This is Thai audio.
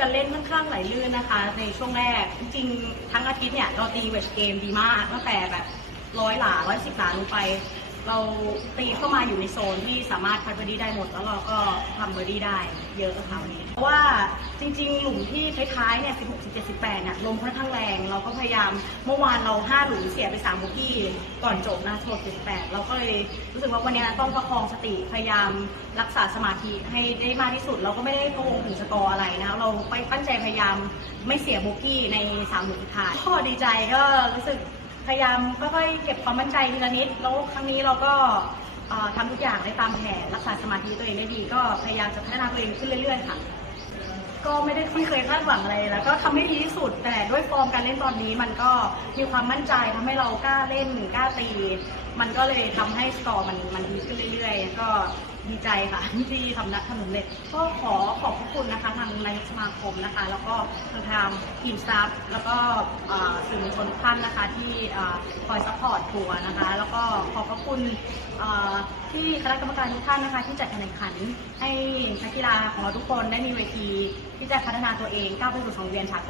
การเล่นค่อนข้างไหลลื่นนะคะ ในช่วงแรก จริงๆทั้งอาทิตย์เนี่ยเราตีเวชเกมดีมากตั้งแต่แบบร้อยหลาร้อยสิบหลาลงไป เราตีเข้ามาอยู่ในโซนที่สามารถพัดเบอร์ดี้ได้หมด แล้วเราก็ทำเบอร์ดี้ได้เยอะค่ะวันนี้เพราะว่า จริงๆ หลุมที่ท้ายๆ เนี่ย 16 17 18เนี่ยลมค่อนข้างแรง เราก็พยายาม เมื่อวานเรา 5 หลุมเสียไป3บุกี้ก่อนจบนะ16 18 เราก็เลยรู้สึกว่าวันนี้ต้องประคองสติ พยายามรักษาสมาธิให้ได้มากที่สุด เราก็ไม่ได้พะวงถึงสกอร์อะไรนะ เราไปตั้งใจพยายามไม่เสียบุกี้ใน3หลุมสุดท้ายก็ดีใจก็รู้สึกพยายามค่อยๆเก็บความมั่นใจทีละนิด แล้วครั้งนี้เราก็ทำทุกอย่างได้ตามแผนรักษาสมาธิตัวเองได้ดี ก็พยายามจะพัฒนาตัวเองขึ้นเรื่อยๆค่ะ ก็ไม่ได้ไม่เคยคาดหวังอะไรแล้วก็ทำให้ดีที่สุด แต่ด้วยฟอร์มการเล่นตอนนี้มันก็มีความมั่นใจทำให้เรากล้าเล่นกล้าตี มันก็เลยทำให้สกอร์มันมันดีขึ้นเรื่อยๆ ก็ดีใจค่ะที่ทำนักทำสำเร็จก็ขอขอบพระคุณนะคะทางนายกสมาคมนะคะ แล้วก็ทางทีมสตาฟแล้วก็สื่อมวลชนทุกท่านนะคะที่คอยซัพพอร์ตทัวร์นะคะ แล้วก็ขอบพระคุณที่คณะกรรมการทุกท่านนะคะ ที่จัดการแข่งขันให้นักกีฬาของเราทุกคนได้มีเวที จะพัฒนาตัวเองก้าวไปสู่สังเวียนสากล